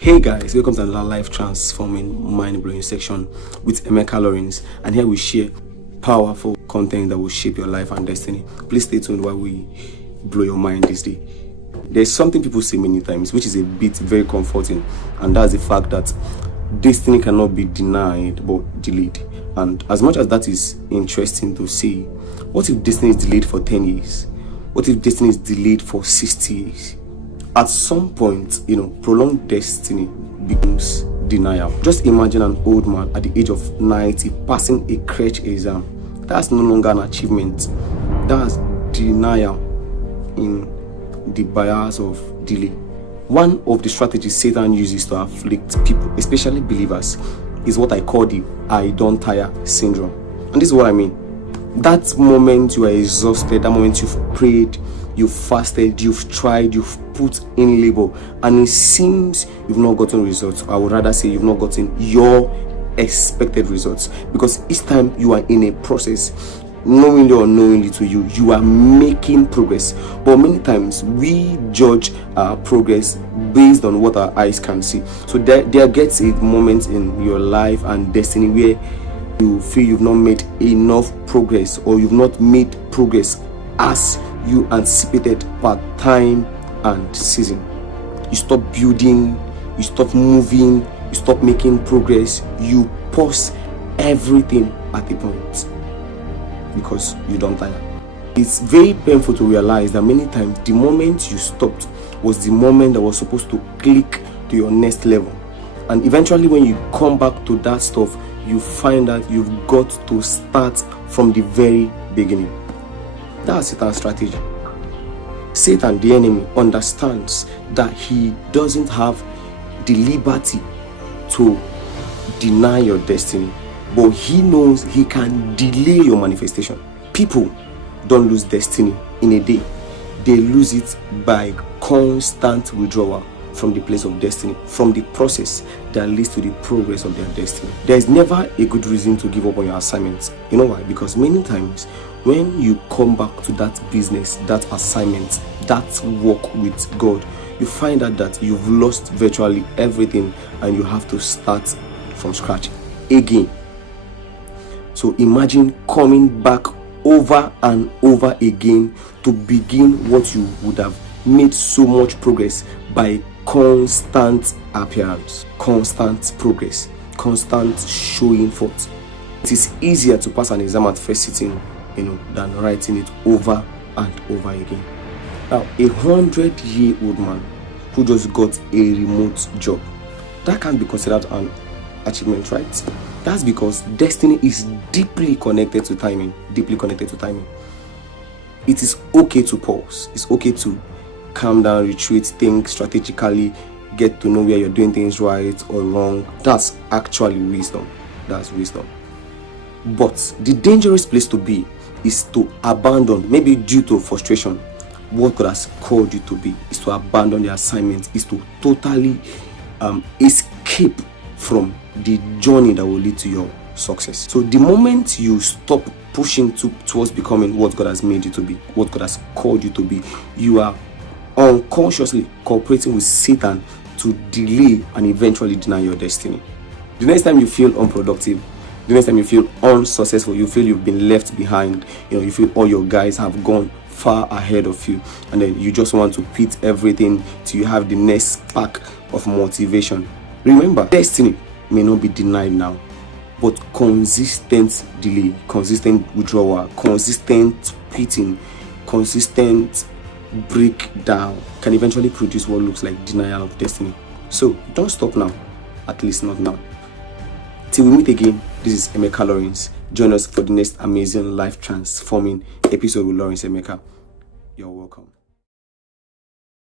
Hey guys, welcome to another life transforming, mind-blowing section with Emeka Lawrence, and here we share powerful content that will shape your life and destiny. Please stay tuned while we blow your mind this day. There's something people say many times, which is a bit very comforting, and that's the fact that destiny cannot be denied but delayed. And as much as that is interesting to see, what if destiny is delayed for 10 years? What if destiny is delayed for 60 years? At some point, prolonged destiny becomes denial. Just imagine an old man at the age of 90 passing a crèche exam. That's no longer an achievement. That's denial in the bias of delay. One of the strategies Satan uses to afflict people, especially believers, is what I call the I don't tire syndrome. And this is what I mean. That moment you are exhausted, that moment you've prayed, you've fasted, you've tried, you've put in labor, and it seems you've not gotten results. I would rather say you've not gotten your expected results, because each time you are in a process, knowingly or unknowingly to you, you are making progress. But many times we judge our progress based on what our eyes can see. So there gets a moment in your life and destiny where you feel you've not made enough progress, or you've not made progress as you anticipated per time and season. You stop building, you stop moving, you stop making progress, you pause everything at a point because you don't tire. It's very painful to realize that many times the moment you stopped was the moment that was supposed to click to your next level. And eventually when you come back to that stuff, you find that you've got to start from the very beginning. That's Satan's strategy. Satan, the enemy, understands that he doesn't have the liberty to deny your destiny, but he knows he can delay your manifestation. People don't lose destiny in a day. They lose it by constant withdrawal from the place of destiny, from the process that leads to the progress of their destiny. There is never a good reason to give up on your assignments. You know why? Because many times when you come back to that business, that assignment, that work with God, you find out that you've lost virtually everything and you have to start from scratch again. So imagine coming back over and over again to begin what you would have made so much progress by constant appearance, constant progress, constant showing forth. It is easier to pass an exam at first sitting, than writing it over and over again. Now, 100-year-old man who just got a remote job, that can't be considered an achievement, right? That's because destiny is deeply connected to timing. Deeply connected to timing. It is okay to pause. It's okay to calm down, retreat, think strategically, get to know where you're doing things right or wrong. That's actually wisdom. That's wisdom. But the dangerous place to be is to abandon, maybe due to frustration, what God has called you to be, is to abandon the assignment, is to totally escape from the journey that will lead to your success. So the moment you stop pushing towards becoming what God has made you to be, what God has called you to be, you are unconsciously cooperating with Satan to delay and eventually deny your destiny. The next time you feel unproductive, the next time you feel unsuccessful, you feel you've been left behind, you feel all your guys have gone far ahead of you, and then you just want to pit everything till you have the next spark of motivation. Remember, destiny may not be denied now, but consistent delay, consistent withdrawal, consistent pitting, consistent breakdown can eventually produce what looks like denial of destiny. So don't stop now, at least not now. Till we meet again, this is Emeka Lawrence. Join us for the next amazing life transforming episode with Lawrence Emeka. You're welcome.